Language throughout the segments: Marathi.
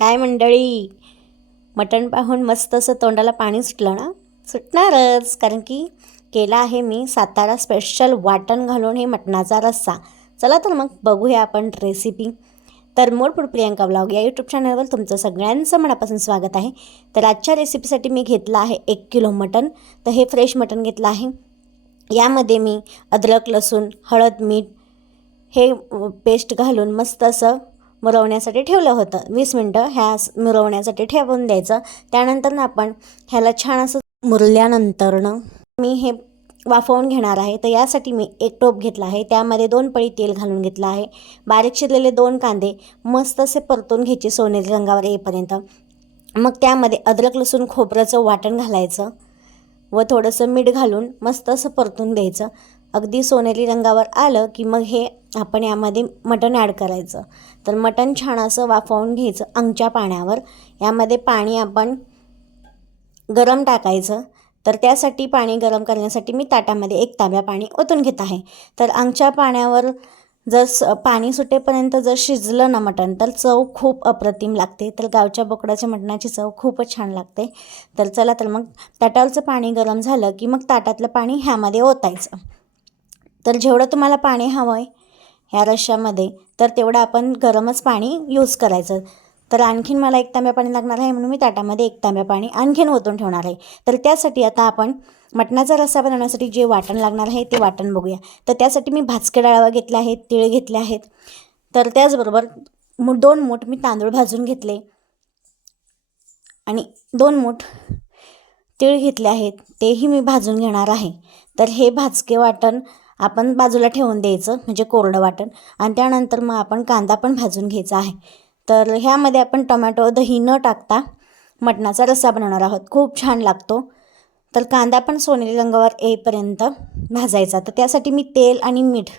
काय मंडळी? मटण पाहून मस्त असं तोंडाला पाणी सुटलं ना? सुटणारच कारण की केला आहे मी सातारा स्पेशल वाटण घालून हे मटणाचा रस्सा. चला तर मग बघूया आपण रेसिपी तर मोडपूर प्रियांका ब्लॉग या यूट्यूब चॅनलवर तुमचं सगळ्यांचं मनापासून स्वागत आहे. तर आजच्या रेसिपीसाठी मी घेतलं आहे एक किलो मटण. तर हे फ्रेश मटण घेतलं आहे. यामध्ये मी अद्रक लसूण हळद मीठ हे पेस्ट घालून मस्त असं मुरवण्यासाठी ठेवलं होतं. वीस मिनटं ह्या स- मुरवण्यासाठी ठेवून द्यायचं. त्यानंतर ना आपण ह्याला छान असं मुरल्यानंतरनं मी हे वाफवून घेणार आहे. तर यासाठी मी एक टोप घेतला आहे. त्यामध्ये दोन पळी तेल घालून घेतलं आहे. बारीक शिरलेले दोन कांदे मस्त असे परतून घ्यायचे सोनेरी रंगावर येईपर्यंत. मग त्यामध्ये अद्रक लसूण खोबऱ्याचं वाटण घालायचं व थोडंसं मीठ घालून मस्त असं परतून द्यायचं. अगदी सोनेरी रंगावर आलं की मग हे आपण यामध्ये मटण ॲड करायचं. तर मटण छान असं वाफवून घ्यायचं अंगच्या पाण्यावर. यामध्ये पाणी आपण गरम टाकायचं. तर त्यासाठी पाणी गरम करण्यासाठी मी ताटामध्ये एक तांब्या पाणी ओतून घेत आहे. तर अंगच्या पाण्यावर जर स पाणी सुटेपर्यंत जर शिजलं ना मटण तर चव खूप अप्रतिम लागते. तर गावच्या बोकडाच्या मटणाची चव खूपच छान लागते. तर चला तर मग ताटावरचं पाणी गरम झालं की मग ताटातलं पाणी ह्यामध्ये ओतायचं. तर जेवढं तुम्हाला पाणी हवं आहे ह्या रश्श्यामध्ये तर तेवढं आपण गरमच पाणी यूज करायचं. तर आणखीन मला एक तांब्या पाणी लागणार आहे म्हणून मी ताटामध्ये एक तांब्या पाणी आणखीन ओतून ठेवणार आहे. तर त्यासाठी आता आपण मटणाचा रस्सा बनवण्यासाठी जे वाटण लागणार आहे ते वाटण बघूया. तर त्यासाठी मी भाजके डाळवा घेतले आहेत तिळ घेतले आहेत. तर त्याचबरोबर मु दोन मूठ मी तांदूळ भाजून घेतले. आणि दोन मूठ तीळ घेतले आहेत तेही मी भाजून घेणार आहे. तर हे भाजके वाटण आपण बाजूला ठेवून द्यायचं म्हणजे कोरडं वाटण. आणि त्यानंतर मग आपण कांदा पण भाजून घ्यायचा आहे. तर ह्यामध्ये आपण टोमॅटो दही न टाकता मटणाचा रस्सा बनवणार आहोत. खूप छान लागतो. तर कांदा पण सोनेरी रंगावर येईपर्यंत भाजायचा. तर त्यासाठी मी तेल आणि मीठ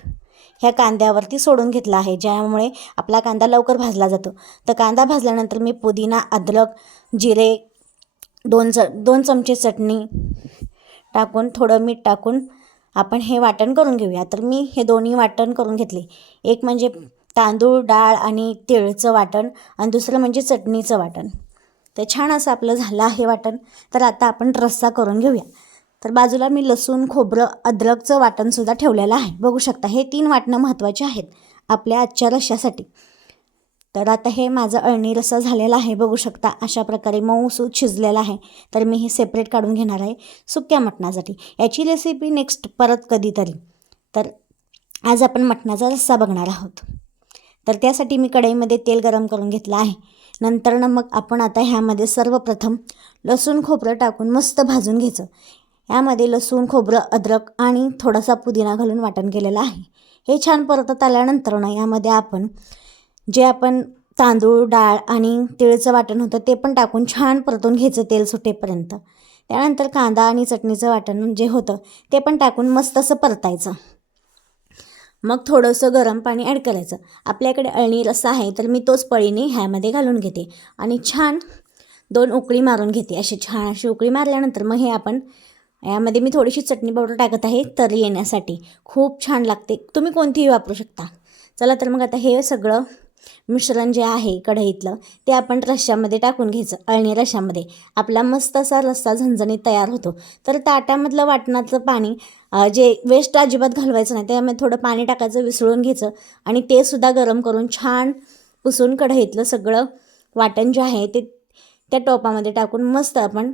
ह्या कांद्यावरती सोडून घेतला आहे ज्यामुळे आपला कांदा लवकर भाजला जातो. तर कांदा भाजल्यानंतर मी पुदिना अद्रक जिरे दोन च दोन चमचे चटणी टाकून थोडं मीठ टाकून आपण हे वाटण करून घेऊया. तर मी हे दोन्ही वाटण करून घेतले. एक म्हणजे तांदूळ डाळ आणि तिळचं वाटण आणि दुसरं म्हणजे चटणीचं वाटण. तर छान असं आपलं झालं आहे वाटण. तर आता आपण रस्सा करून घेऊया. तर बाजूला मी लसूण खोबरं अद्रकचं वाटणसुद्धा ठेवलेलं आहे. बघू शकता हे तीन वाटणं महत्त्वाची आहेत आपल्या आजच्या रश्श्यासाठी. तर आता हे माझं अळणी रस्सा झालेला आहे बघू शकता. अशा प्रकारे मऊ सूत शिजलेला आहे. तर मी हे सेपरेट काढून घेणार आहे सुक्या मटणासाठी. याची रेसिपी नेक्स्ट परत कधीतरी. तर आज आपण मटणाचा रस्सा बघणार आहोत. तर त्यासाठी मी कढईमध्ये तेल गरम करून घेतलं आहे. नंतरनं मग आपण आता ह्यामध्ये सर्वप्रथम लसूण खोबरं टाकून मस्त भाजून घ्यायचं. यामध्ये लसूण खोबरं अद्रक आणि थोडासा पुदिना घालून वाटण केलेलं आहे. हे छान परतत आल्यानंतर ना यामध्ये आपण जे आपण तांदूळ डाळ आणि तिळचं वाटण होतं ते पण टाकून छान परतून घ्यायचं तेल सुटेपर्यंत. त्यानंतर कांदा आणि चटणीचं वाटण जे होतं ते पण टाकून मस्त असं परतायचं. मग थोडंसं गरम पाणी ॲड करायचं. आपल्याकडे अळणी रस्सा आहे तर मी तोच पळीने ह्यामध्ये घालून घेते आणि छान दोन उकळी मारून घेते. अशी छान अशी उकळी मारल्यानंतर मग हे आपण यामध्ये मी थोडीशी चटणी पावडर टाकत आहे तर येण्यासाठी. खूप छान लागते. तुम्ही कोणतीही वापरू शकता. चला तर मग आता हे सगळं मिश्रण जे आहे कढईतलं ते आपण रश्श्यामध्ये टाकून घ्यायचं. अळणी रश्श्यामध्ये. आपला मस्त असा रस्सा झणझणीत तयार होतो. तर ताटामधलं वाटणाचं पाणी जे वेस्ट अजिबात घालवायचं नाही त्यामध्ये थोडं पाणी टाकायचं विसळून घ्यायचं आणि ते सुद्धा गरम करून छान पुसून कढईतलं सगळं वाटण जे आहे ते त्या टोपामध्ये टाकून मस्त आपण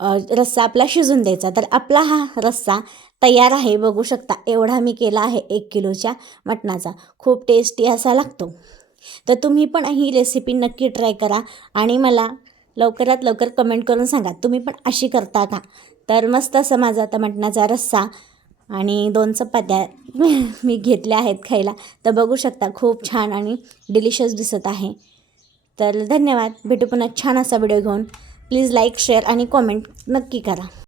रस्सा आपला शिजून द्यायचा. तर आपला हा रस्सा तयार आहे बघू शकता. एवढा मी केला आहे एक किलोच्या मटणाचा. खूप टेस्टी असा लागतो. तर तुम्ही पण ही रेसिपी नक्की ट्राय करा आणि मला लवकरात लवकर कमेंट करून सांगा. तुम्ही पण अशी करता का? तर मस्त असं माझा आता मटणाचा रस्सा आणि दोन चपात्या मी घेतल्या आहेत खायला. तर बघू शकता खूप छान आणि डिलिशियस दिसत आहे. तर धन्यवाद. भेटू पुन्हा छान असा व्हिडिओ घेऊन. प्लीज लाईक शेअर आणि कॉमेंट नक्की करा.